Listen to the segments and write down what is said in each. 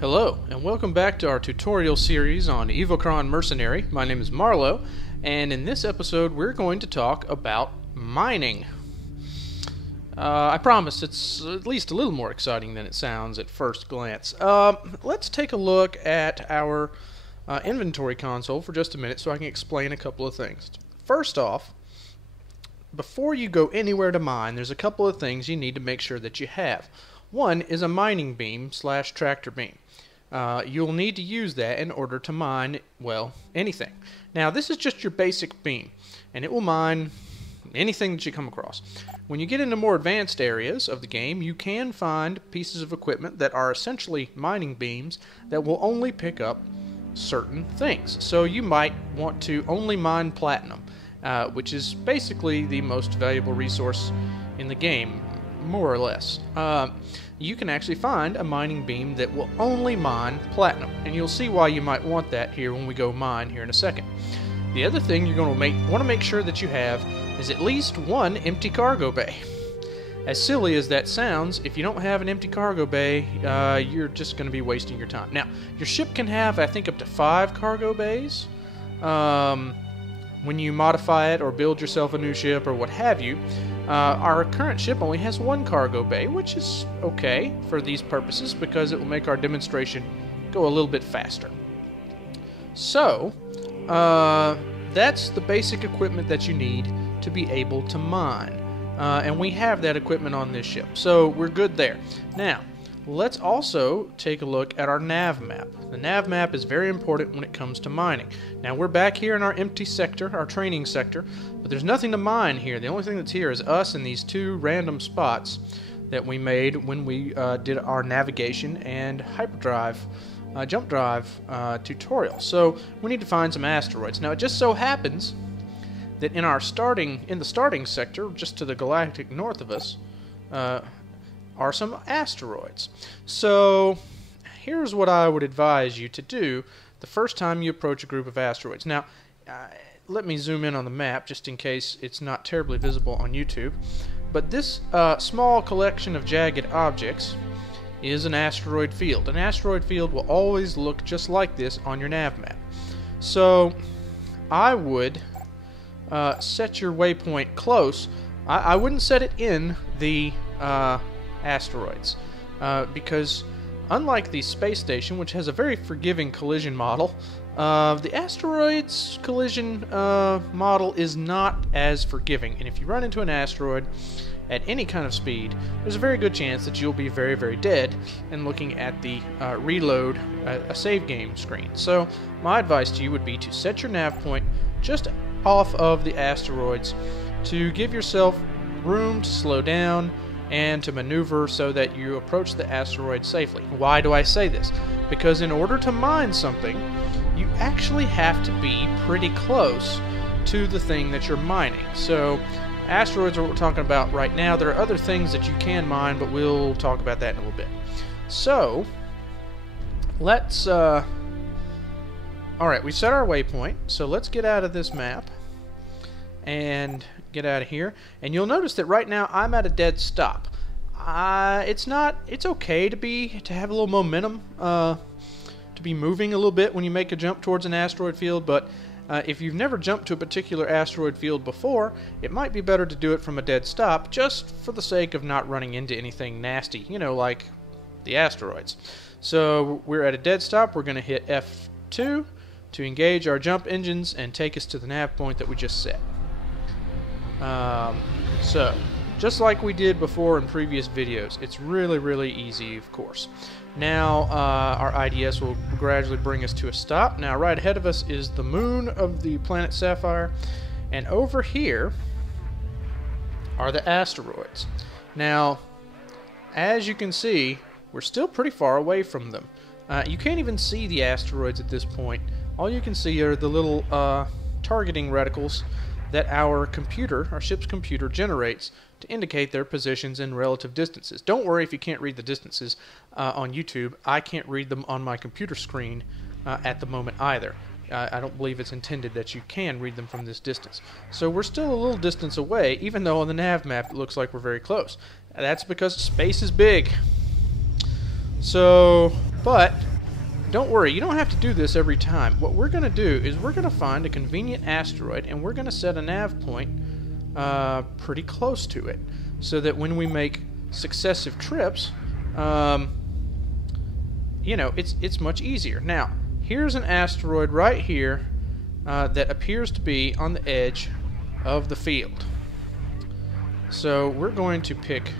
Hello, and welcome back to our tutorial series on Evochron Mercenary. My name is Marlo, and in this episode we're going to talk about mining. I promise it's at least a little more exciting than it sounds at first glance. Let's take a look at our inventory console for just a minute so I can explain a couple of things. First off, before you go anywhere to mine, there's a couple of things you need to make sure that you have. One is a mining beam / tractor beam. You'll need to use that in order to mine, well, anything. Now, this is just your basic beam, and it will mine anything that you come across. When you get into more advanced areas of the game, you can find pieces of equipment that are essentially mining beams that will only pick up certain things. So you might want to only mine platinum, which is basically the most valuable resource in the game, more or less. You can actually find a mining beam that will only mine platinum, and you'll see why you might want that here when we go mine here in a second. The other thing you're going to want to make sure that you have is at least one empty cargo bay. As silly as that sounds, if you don't have an empty cargo bay, you're just going to be wasting your time. Now, your ship can have, I think, up to 5 cargo bays. When you modify it or build yourself a new ship or what have you. Our current ship only has 1 cargo bay, which is okay for these purposes because it will make our demonstration go a little bit faster. So, that's the basic equipment that you need to be able to mine. And we have that equipment on this ship, so we're good there. Now, let's also take a look at our nav map. The nav map is very important when it comes to mining. Now, we're back here in our empty sector, our training sector, but there's nothing to mine here. The only thing that's here is us and these 2 random spots that we made when we did our navigation and hyperdrive, jump drive tutorial. So we need to find some asteroids. Now, it just so happens that in the starting sector, just to the galactic north of us, are some asteroids. So here's what I would advise you to do the first time you approach a group of asteroids. Now, let me zoom in on the map just in case it's not terribly visible on YouTube. But this small collection of jagged objects is an asteroid field. An asteroid field will always look just like this on your nav map. So I would set your waypoint close. I wouldn't set it in the asteroids because unlike the space station, which has a very forgiving collision model, the asteroids collision model is not as forgiving, and if you run into an asteroid at any kind of speed, there's a very good chance that you'll be very, very dead and looking at the reload a save game screen. So my advice to you would be to set your nav point just off of the asteroids to give yourself room to slow down and to maneuver so that you approach the asteroid safely. Why do I say this? Because in order to mine something, you actually have to be pretty close to the thing that you're mining. So asteroids are what we're talking about right now. There are other things that you can mine, but we'll talk about that in a little bit. So let's alright, we set our waypoint, so let's get out of this map and get out of here, and you'll notice that right now I'm at a dead stop. It's okay to have a little momentum, to be moving a little bit when you make a jump towards an asteroid field, but if you've never jumped to a particular asteroid field before, it might be better to do it from a dead stop just for the sake of not running into anything nasty, like the asteroids. So we're at a dead stop. We're going to hit F2 to engage our jump engines and take us to the nav point that we just set. So, just like we did before in previous videos, it's really, really easy, of course. Now, our IDS will gradually bring us to a stop. Now, right ahead of us is the moon of the planet Sapphire, and over here are the asteroids. Now, as you can see, we're still pretty far away from them. You can't even see the asteroids at this point. All you can see are the little targeting reticles that our ship's computer generates to indicate their positions and relative distances. Don't worry if you can't read the distances on YouTube. I can't read them on my computer screen at the moment either. I don't believe it's intended that you can read them from this distance. So we're still a little distance away, even though on the nav map it looks like we're very close. That's because space is big. So, but don't worry, you don't have to do this every time. What we're going to do is we're going to find a convenient asteroid, and we're going to set a nav point pretty close to it, so that when we make successive trips, you know, it's much easier. Now, here's an asteroid right here that appears to be on the edge of the field. So we're going to pick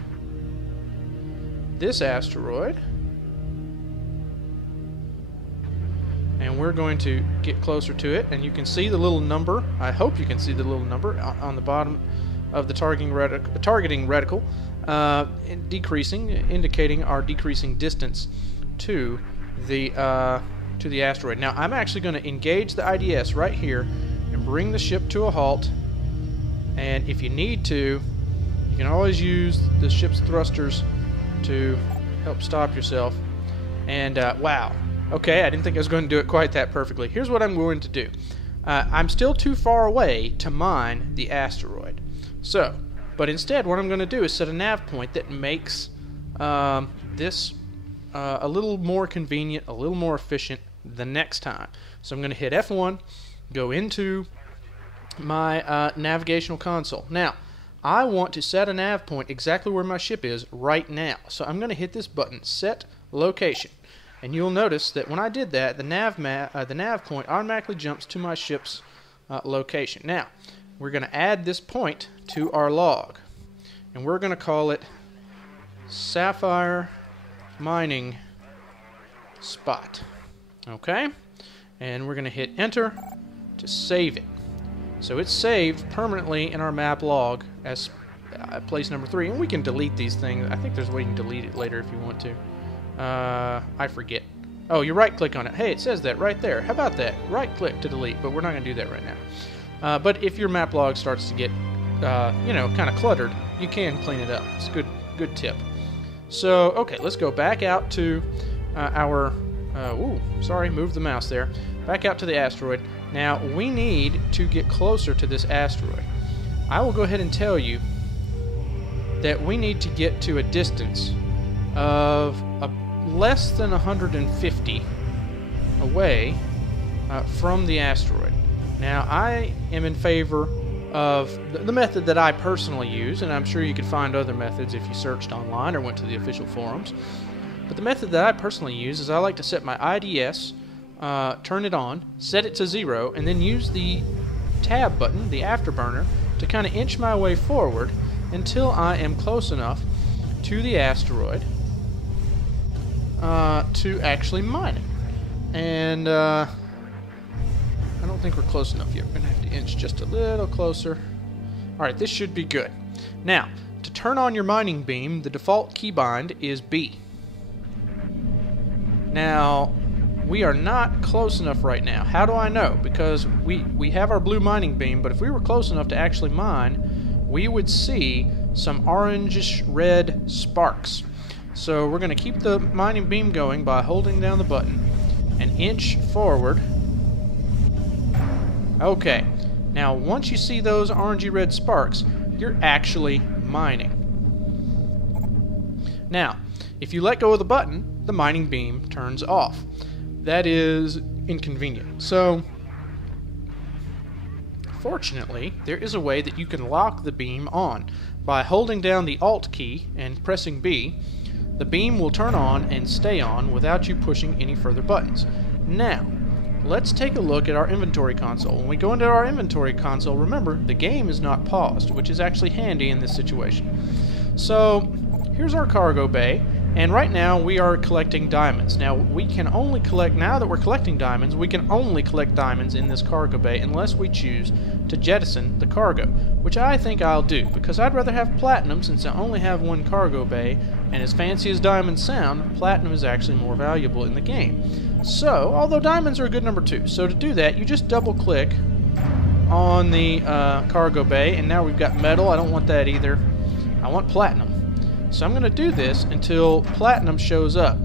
this asteroid, and we're going to get closer to it, and you can see the little number. I hope you can see the little number on the bottom of the targeting reticle, decreasing, indicating our decreasing distance to the asteroid. Now, I'm actually going to engage the IDS right here and bring the ship to a halt, and if you need to, you can always use the ship's thrusters to help stop yourself. And wow, okay, I didn't think I was going to do it quite that perfectly. Here's what I'm going to do. I'm still too far away to mine the asteroid, but instead what I'm going to do is set a nav point that makes this a little more convenient, a little more efficient the next time. So I'm going to hit F1, go into my navigational console. Now, I want to set a nav point exactly where my ship is right now. So I'm going to hit this button, Set Location. And you'll notice that when I did that, the nav point automatically jumps to my ship's location. Now, we're going to add this point to our log, and we're going to call it Sapphire Mining Spot. Okay? And we're going to hit Enter to save it. So it's saved permanently in our map log as place number 3, and we can delete these things. I think there's a way you can delete it later if you want to. I forget. Oh, you right-click on it. Hey, it says that right there. How about that? Right-click to delete, but we're not going to do that right now. But if your map log starts to get, you know, kind of cluttered, you can clean it up. It's a good tip. So, okay, let's go back out to our... moved the mouse there. Back out to the asteroid. Now, we need to get closer to this asteroid. I will go ahead and tell you that we need to get to a distance of less than 150 away from the asteroid. Now, I am in favor of the method that I personally use, and I'm sure you could find other methods if you searched online or went to the official forums. But the method that I personally use is I like to set my IDS, turn it on, set it to 0, and then use the tab button, the afterburner, to kind of inch my way forward until I am close enough to the asteroid to actually mine it. And I don't think we're close enough yet. We're going to have to inch just a little closer. Alright, this should be good. Now, to turn on your mining beam, the default keybind is B. Now, we are not close enough right now. How do I know? Because we have our blue mining beam, but if we were close enough to actually mine, we would see some orangish red sparks. So we're going to keep the mining beam going by holding down the button and inch forward. Okay, now once you see those orangey red sparks, you're actually mining. Now, if you let go of the button, the mining beam turns off. That is inconvenient. So, fortunately, there is a way that you can lock the beam on. By holding down the Alt key and pressing B, the beam will turn on and stay on without you pushing any further buttons. Now, let's take a look at our inventory console. When we go into our inventory console, remember, the game is not paused, which is actually handy in this situation. So, here's our cargo bay. And right now we are collecting diamonds. Now we can only collect, now that we're collecting diamonds, we can only collect diamonds in this cargo bay unless we choose to jettison the cargo, which I think I'll do, because I'd rather have platinum since I only have one cargo bay, and as fancy as diamonds sound, platinum is actually more valuable in the game. So, although diamonds are a good number 2, so to do that, you just double click on the cargo bay, and now we've got metal. I don't want that either. I want platinum. So I'm going to do this until platinum shows up.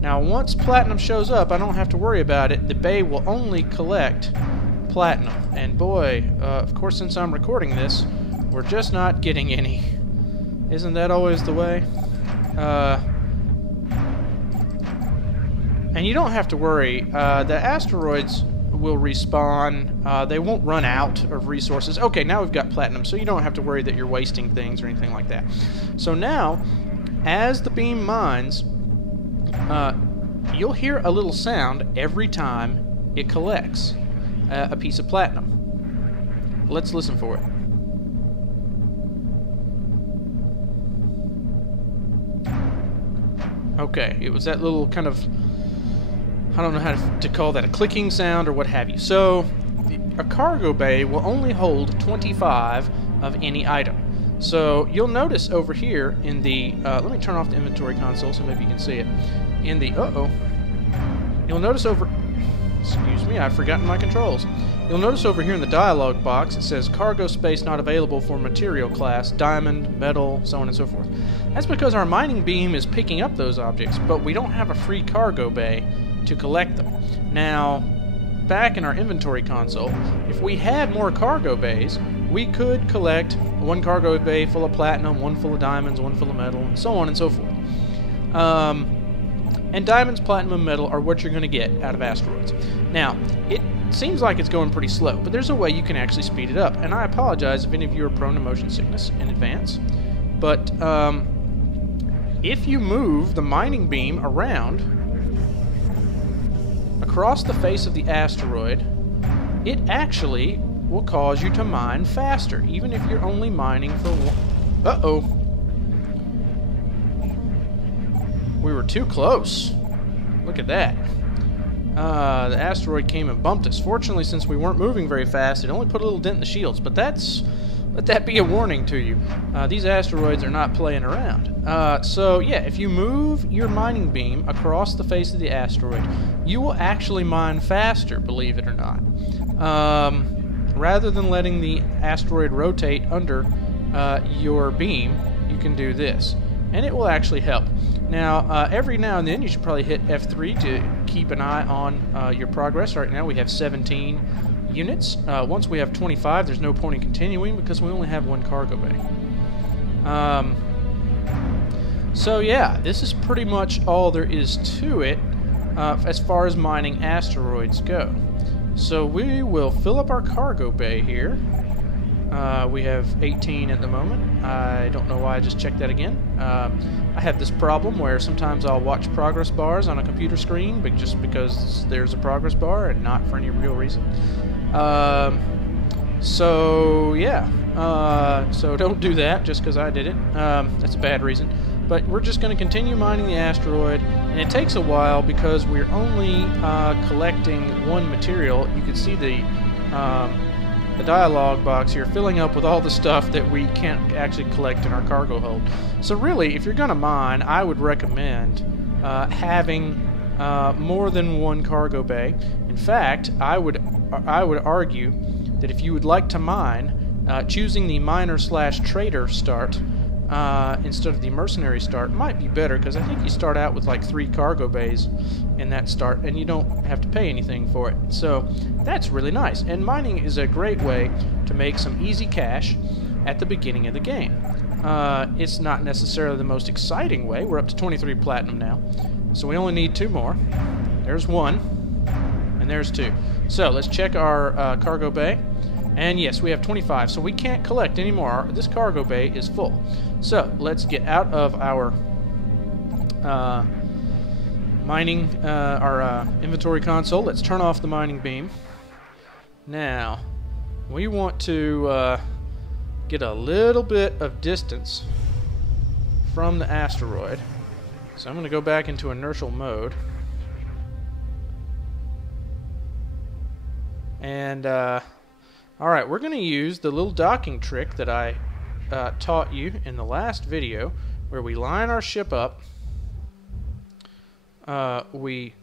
Now once platinum shows up, I don't have to worry about it. The bay will only collect platinum. And boy, of course since I'm recording this, we're just not getting any. Isn't that always the way? And you don't have to worry. The asteroids will respawn. They won't run out of resources. Okay, now we've got platinum, so you don't have to worry that you're wasting things or anything like that. So now, as the beam mines, you'll hear a little sound every time it collects a piece of platinum. Let's listen for it. Okay, it was that little kind of, I don't know how to call that, a clicking sound or what have you. So, a cargo bay will only hold 25 of any item. So, you'll notice over here in the, let me turn off the inventory console so maybe you can see it. In the, you'll notice over, excuse me, I've forgotten my controls. You'll notice over here in the dialog box it says cargo space not available for material class, diamond, metal, so on and so forth. That's because our mining beam is picking up those objects, but we don't have a free cargo bay to collect them. Now, back in our inventory console, if we had more cargo bays, we could collect one cargo bay full of platinum, one full of diamonds, one full of metal, and so on and so forth. And diamonds, platinum, and metal are what you're going to get out of asteroids. Now, it seems like it's going pretty slow, but there's a way you can actually speed it up. And I apologize if any of you are prone to motion sickness in advance. But if you move the mining beam around across the face of the asteroid, it actually will cause you to mine faster, even if you're only mining for one. Uh-oh. We were too close. Look at that. The asteroid came and bumped us. Fortunately, since we weren't moving very fast, it only put a little dent in the shields. But let that be a warning to you. These asteroids are not playing around. So, yeah, if you move your mining beam across the face of the asteroid, you will actually mine faster, believe it or not. Rather than letting the asteroid rotate under your beam, you can do this. And it will actually help. Now, every now and then, you should probably hit F3 to keep an eye on your progress. Right now, we have 17 units. Once we have 25, there's no point in continuing because we only have one cargo bay. So, yeah, this is pretty much all there is to it as far as mining asteroids go. So, we will fill up our cargo bay here. We have 18 at the moment. I don't know why I just checked that again. I have this problem where sometimes I'll watch progress bars on a computer screen, but just because there's a progress bar and not for any real reason. So yeah. So don't do that just because I did it. That's a bad reason. But we're just going to continue mining the asteroid, and it takes a while because we're only collecting one material. You can see the dialog box here filling up with all the stuff that we can't actually collect in our cargo hold. So really, if you're going to mine, I would recommend having more than one cargo bay. In fact, I would argue that if you would like to mine, choosing the miner/trader start instead of the mercenary start might be better, because I think you start out with like 3 cargo bays in that start and you don't have to pay anything for it. So that's really nice, and mining is a great way to make some easy cash at the beginning of the game. It's not necessarily the most exciting way. We're up to 23 platinum now, so we only need 2 more. There's 1 and there's 2. So let's check our cargo bay. And yes, we have 25, so we can't collect anymore. This cargo bay is full. So let's get out of our mining, our inventory console. Let's turn off the mining beam. Now, we want to get a little bit of distance from the asteroid. So I'm going to go back into inertial mode. And, alright, we're going to use the little docking trick that I taught you in the last video, where we line our ship up, we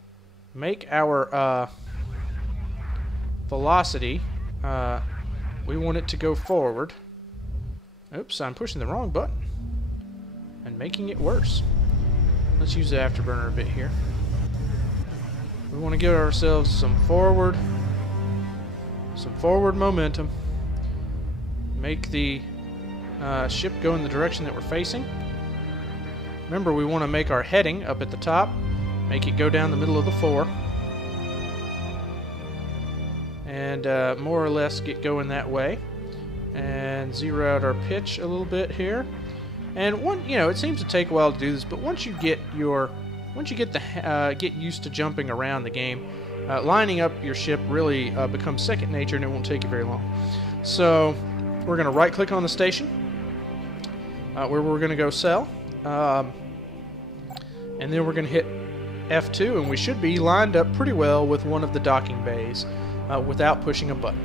make our velocity, we want it to go forward. Oops, I'm pushing the wrong button and making it worse. Let's use the afterburner a bit here. We want to give ourselves some forward momentum. Make the ship go in the direction that we're facing. Remember, we want to make our heading up at the top Make it go down the middle of the 4. And more or less get going that way. And zero out our pitch a little bit here. And it seems to take a while to do this, but once you get get used to jumping around the game, lining up your ship really becomes second nature, and it won't take you very long. So we're going to right-click on the station, where we're going to go sell, and then we're going to hit F2, and we should be lined up pretty well with one of the docking bays without pushing a button.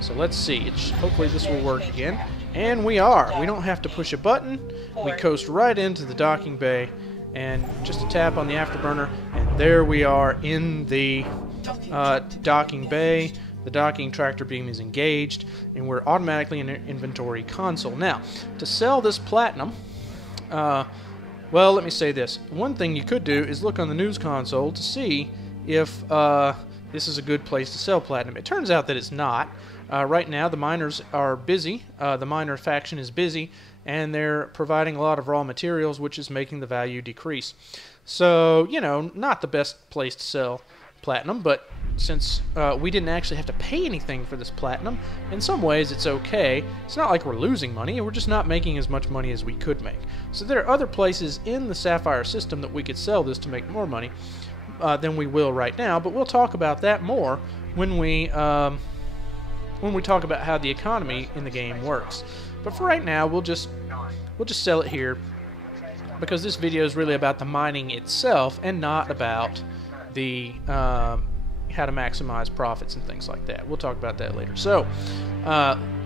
So let's see. Hopefully this will work again. And we are. We don't have to push a button. We coast right into the docking bay, and just a tap on the afterburner, and there we are in the docking bay. The docking tractor beam is engaged, and we're automatically in an inventory console. Now, to sell this platinum, well, let me say this. One thing you could do is look on the news console to see if this is a good place to sell platinum. It turns out that it's not. Right now, the miners are busy. The miner faction is busy, and they're providing a lot of raw materials, which is making the value decrease. So, not the best place to sell platinum, but since we didn't actually have to pay anything for this platinum, in some ways it's okay. It's not like we're losing money, we're just not making as much money as we could make. So there are other places in the Sapphire system that we could sell this to make more money than we will right now, but we'll talk about that more when we talk about how the economy in the game works. But for right now, we'll just sell it here, because this video is really about the mining itself and not about the how to maximize profits and things like that. We'll talk about that later. So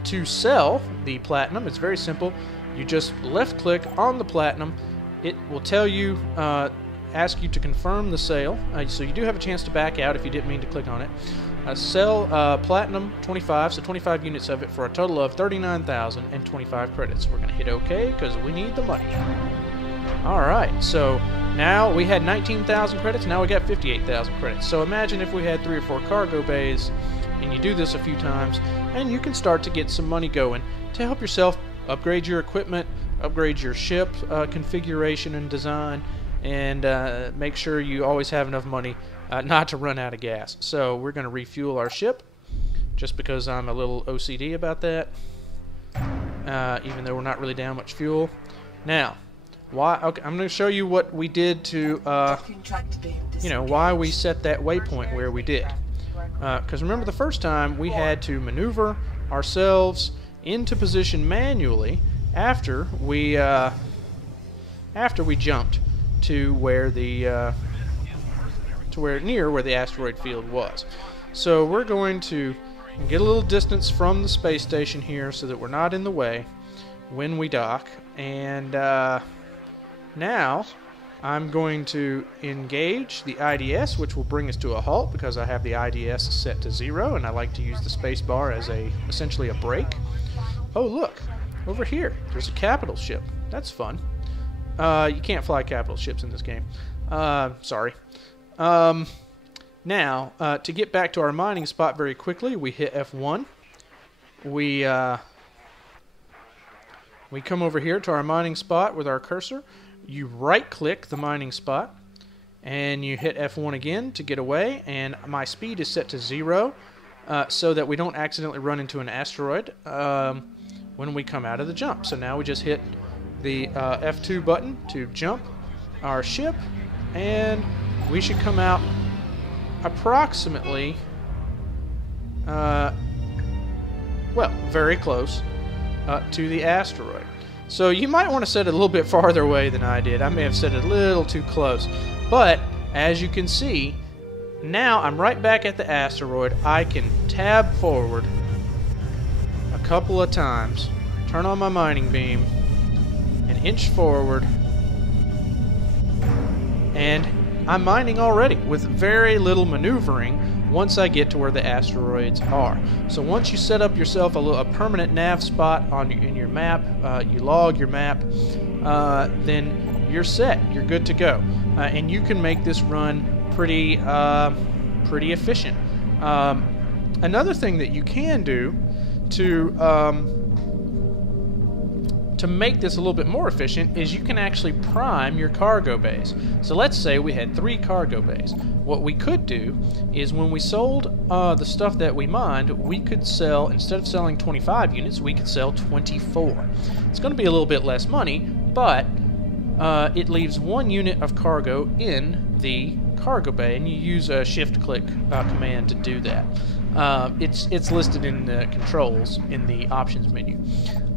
to sell the platinum, it's very simple. You just left click on the platinum. It will tell you, ask you to confirm the sale, so you do have a chance to back out if you didn't mean to click on it. Sell platinum 25, so 25 units of it for a total of 39,025 credits. We're going to hit OK because we need the money. Alright, so now we had 19,000 credits, now we got 58,000 credits. So imagine if we had 3 or 4 cargo bays, and you do this a few times, and you can start to get some money going to help yourself upgrade your equipment, upgrade your ship configuration and design, and make sure you always have enough money not to run out of gas. So we're going to refuel our ship, just because I'm a little OCD about that, even though we're not really down much fuel. Now, okay, I'm going to show you what we did to, why we set that waypoint where we did. Because remember, the first time we had to maneuver ourselves into position manually after we jumped to where the near where the asteroid field was. So we're going to get a little distance from the space station here so that we're not in the way when we dock. And now I'm going to engage the IDS, which will bring us to a halt because I have the IDS set to 0, and I like to use the space bar as essentially a brake. Oh, look, over here there's a capital ship. That's fun. You can't fly capital ships in this game. Sorry. Now, to get back to our mining spot very quickly, we hit F1. We come over here to our mining spot with our cursor. You right-click the mining spot, and you hit F1 again to get away, and my speed is set to 0 so that we don't accidentally run into an asteroid when we come out of the jump. So now we just hit the F2 button to jump our ship, and we should come out approximately, very close to the asteroid. So you might want to set it a little bit farther away than I did. I may have set it a little too close. But, as you can see, now I'm right back at the asteroid. I can tab forward a couple of times, turn on my mining beam, and inch forward, and I'm mining already with very little maneuvering once I get to where the asteroids are. So once you set up yourself a permanent nav spot in your map, you log your map, then you're set. You're good to go, and you can make this run pretty efficient. Another thing that you can do to to make this a little bit more efficient is you can actually prime your cargo bays. So let's say we had 3 cargo bays. What we could do is when we sold the stuff that we mined, we could sell, instead of selling 25 units, we could sell 24. It's going to be a little bit less money, but it leaves 1 unit of cargo in the cargo bay, and you use a shift-click command to do that. It's listed in the controls in the options menu.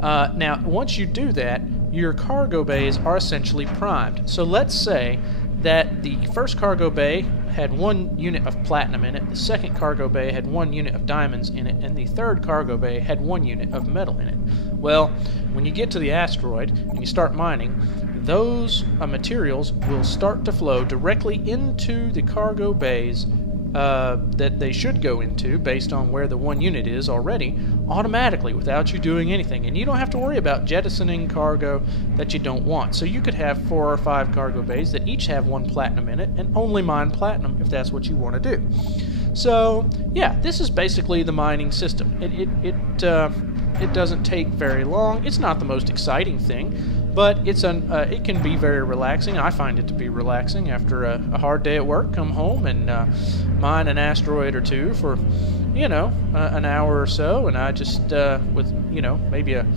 Now, once you do that, your cargo bays are essentially primed. So let's say that the first cargo bay had 1 unit of platinum in it, the second cargo bay had 1 unit of diamonds in it, and the third cargo bay had 1 unit of metal in it. Well, when you get to the asteroid and you start mining, those materials will start to flow directly into the cargo bays that they should go into based on where the 1 unit is already, automatically without you doing anything. And you don't have to worry about jettisoning cargo that you don't want. So you could have 4 or 5 cargo bays that each have 1 platinum in it and only mine platinum if that's what you want to do. So yeah, this is basically the mining system. It doesn't take very long. It's not the most exciting thing, but it can be very relaxing. I find it to be relaxing after a hard day at work. Come home and mine an asteroid or 2 for, an hour or so, and I just with maybe an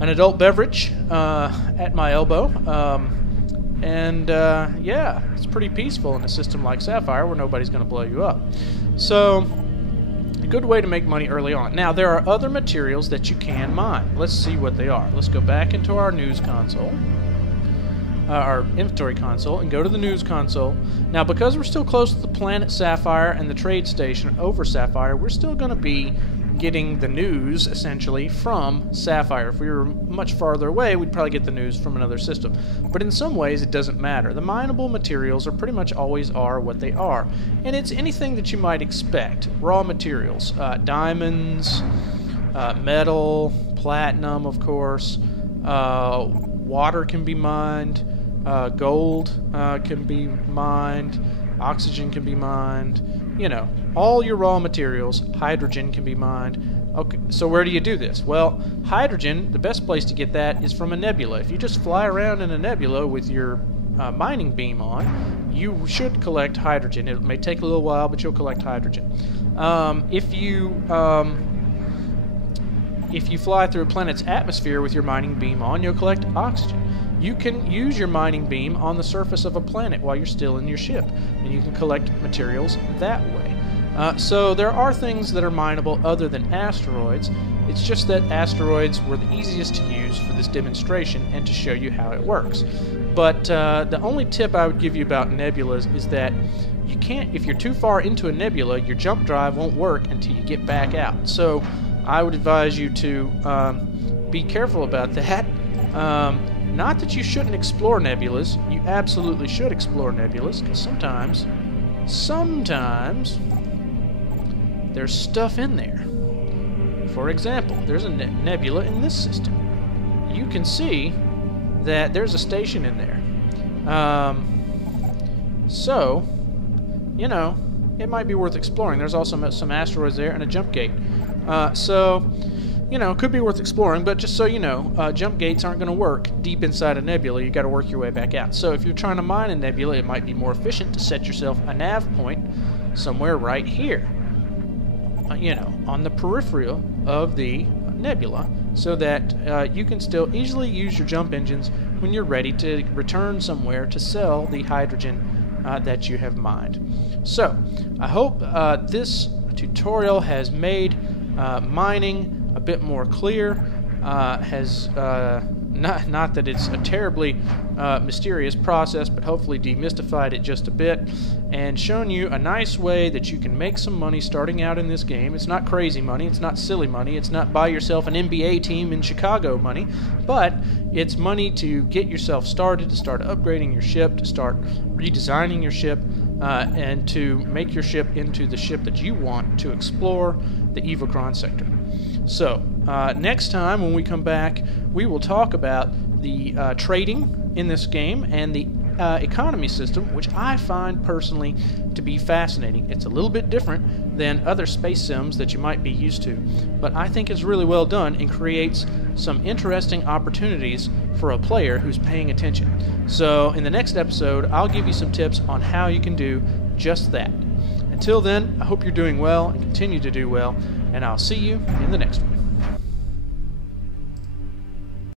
adult beverage at my elbow, yeah, it's pretty peaceful in a system like Sapphire where nobody's going to blow you up. So, a good way to make money early on. Now, there are other materials that you can mine. Let's see what they are. Let's go back into our news console, our inventory console, and go to the news console. Now, because we're still close to the planet Sapphire and the trade station over Sapphire, we're still going to be getting the news, essentially, from Sapphire. If we were much farther away, we'd probably get the news from another system. But in some ways, it doesn't matter. The mineable materials are pretty much always are what they are. And it's anything that you might expect. Raw materials, diamonds, metal, platinum, of course, water can be mined, gold can be mined, oxygen can be mined, all your raw materials. Hydrogen can be mined. Okay, so where do you do this? Well, hydrogen, the best place to get that is from a nebula. If you just fly around in a nebula with your mining beam on, you should collect hydrogen. It may take a little while, but you'll collect hydrogen. If you fly through a planet's atmosphere with your mining beam on, you'll collect oxygen. You can use your mining beam on the surface of a planet while you're still in your ship, and you can collect materials that way. So there are things that are mineable other than asteroids. It's just that asteroids were the easiest to use for this demonstration and to show you how it works. But the only tip I would give you about nebulas is that you can't, if you're too far into a nebula, your jump drive won't work until you get back out. So I would advise you to be careful about that. Not that you shouldn't explore nebulas. You absolutely should explore nebulas, because sometimes there's stuff in there. For example, there's a nebula in this system. You can see that there's a station in there. So, it might be worth exploring. There's also some asteroids there and a jump gate. It could be worth exploring, but just so you know, jump gates aren't going to work deep inside a nebula. You got to work your way back out. So if you're trying to mine a nebula, it might be more efficient to set yourself a nav point somewhere right here, on the peripheral of the nebula, so that you can still easily use your jump engines when you're ready to return somewhere to sell the hydrogen that you have mined. So I hope this tutorial has made mining a bit more clear, not that it's a terribly mysterious process, but hopefully demystified it just a bit and shown you a nice way that you can make some money starting out in this game. It's not crazy money, it's not silly money, it's not buy yourself an NBA team in Chicago money, but it's money to get yourself started, to start upgrading your ship, to start redesigning your ship, and to make your ship into the ship that you want to explore the Evochron sector. So, next time when we come back, we will talk about the trading in this game and the economy system, which I find personally to be fascinating. It's a little bit different than other space sims that you might be used to, but I think it's really well done and creates some interesting opportunities for a player who's paying attention. So in the next episode, I'll give you some tips on how you can do just that. Until then, I hope you're doing well and continue to do well, and I'll see you in the next one.